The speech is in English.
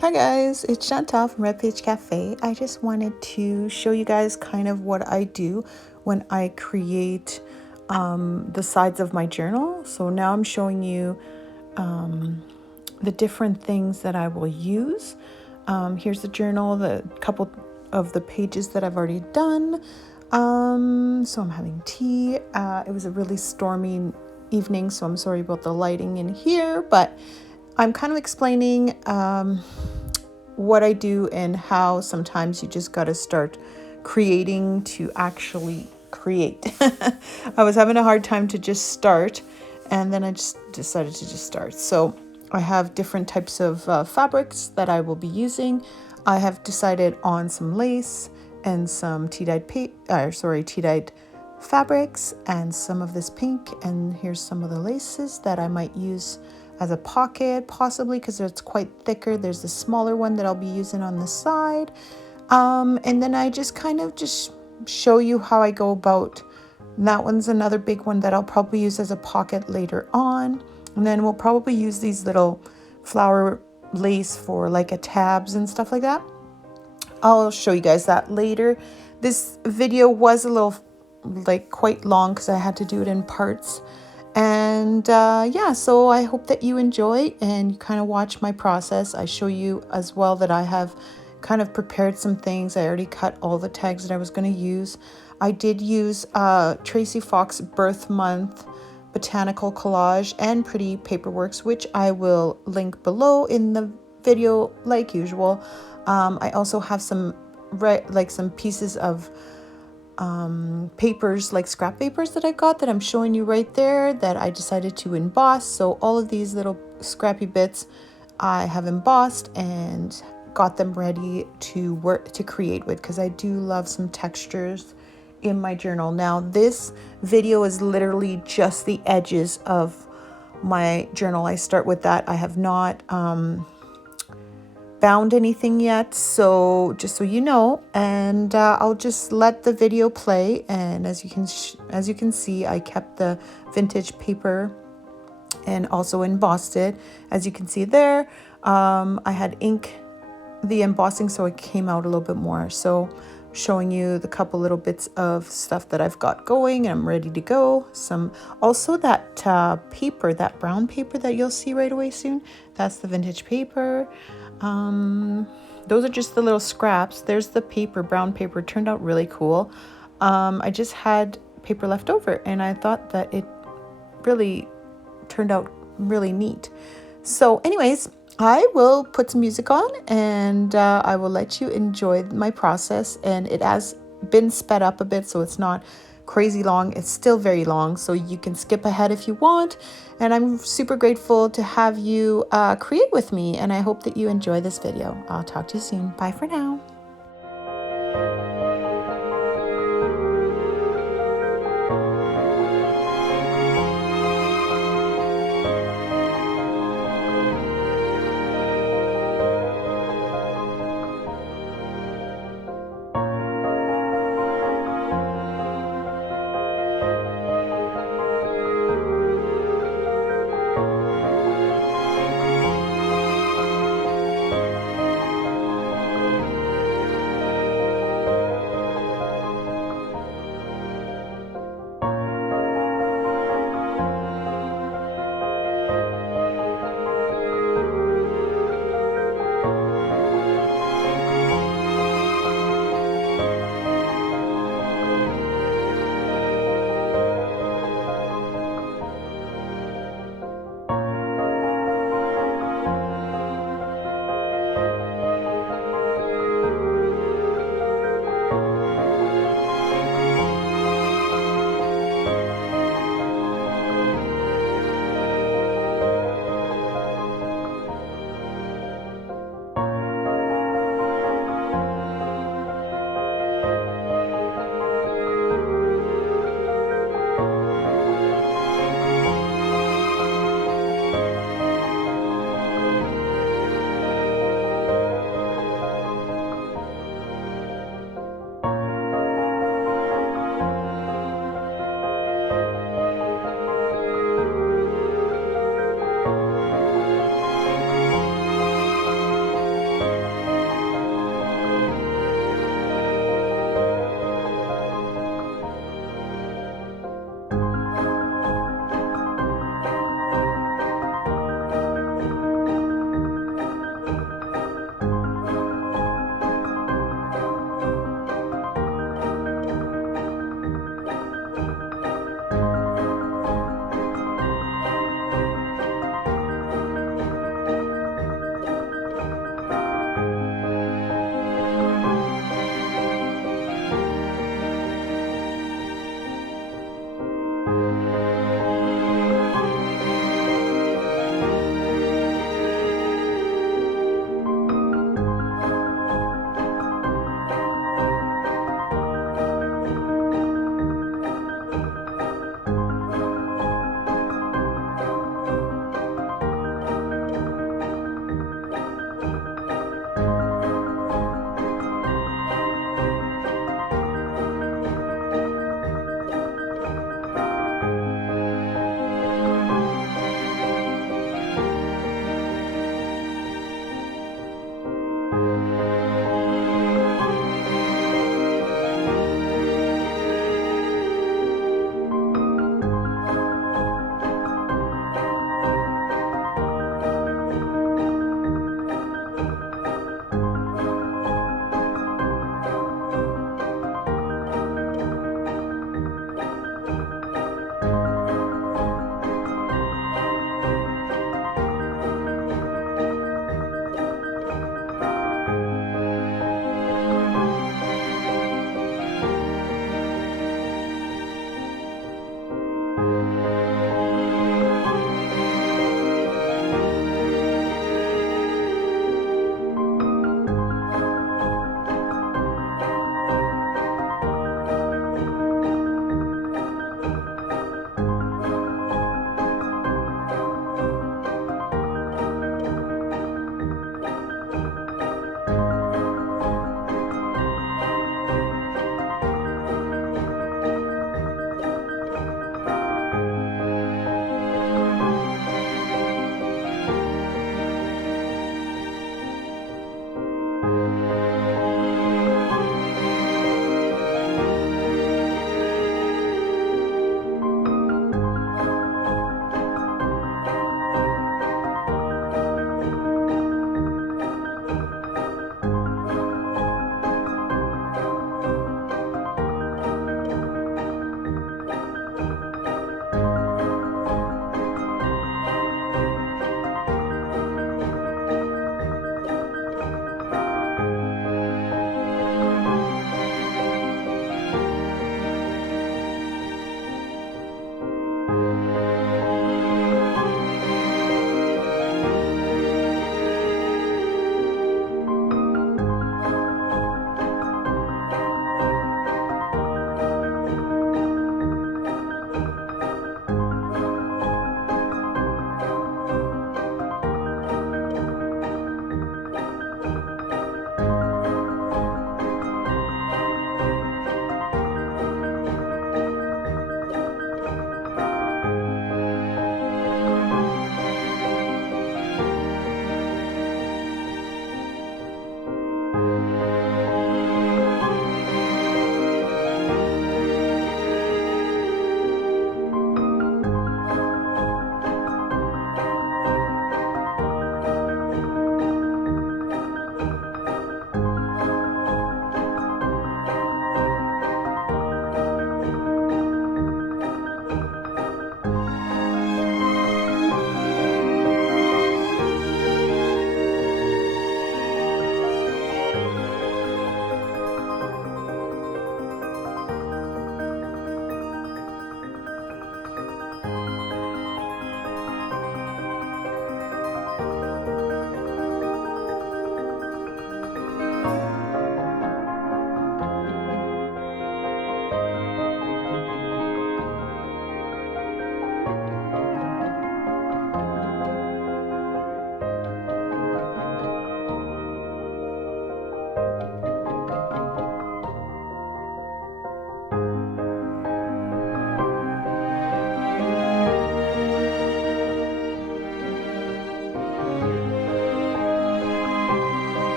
Hi guys, it's Chantale from Red Page Cafe. I just wanted to show you guys kind of what I do when I create the sides of my journal. So now I'm showing you the different things that I will use. Here's the journal, the couple of the pages that I've already done. So I'm having tea. It was a really stormy evening, so I'm sorry about the lighting in here, but I'm kind of explaining what I do and how sometimes you just got to start creating to actually create. I was having a hard time to just start, and then I just decided to just start. So I have different types of fabrics that I will be using. I have decided on some lace and some tea-dyed tea-dyed fabrics and some of this pink, and here's some of the laces that I might use as a pocket, possibly because it's quite thicker. There's the smaller one that I'll be using on the side. And then I just kind of just show you how I go about. And that one's another big one that I'll probably use as a pocket later on. And then we'll probably use these little flower lace for like a tabs and stuff like that. I'll show you guys that later. This video was a little quite long because I had to do it in parts. And yeah, so I hope that you enjoy and you kind of watch my process. I show you as well that I have kind of prepared some things. I already cut all the tags that I was going to use. I did use Tracie Fox birth month botanical collage and pretty paperworks, which I will link below in the video like usual. I also have some some pieces of papers, like scrap papers that I got that I'm showing you right there that I decided to emboss. So all of these little scrappy bits I have embossed and got them ready to create with, because I do love some textures in my journal. Now this video is literally just the edges of my journal. I start with that. I have not bound anything yet, so just so you know, and I'll just let the video play. And as you can see, I kept the vintage paper and also embossed it. As you can see there, I had ink the embossing so it came out a little bit more. So showing you the couple little bits of stuff that I've got going and I'm ready to go. Some also that paper, that brown paper that you'll see right away soon, that's the vintage paper. Those are just the little scraps. There's the paper, brown paper. Turned out really cool. I just had paper left over and I thought that it really turned out really neat. So anyways, I will put some music on and I will let you enjoy my process. And it has been sped up a bit, so it's not crazy long. It's still very long, so you can skip ahead if you want. And I'm super grateful to have you create with me, and I hope that you enjoy this video. I'll talk to you soon. Bye for now.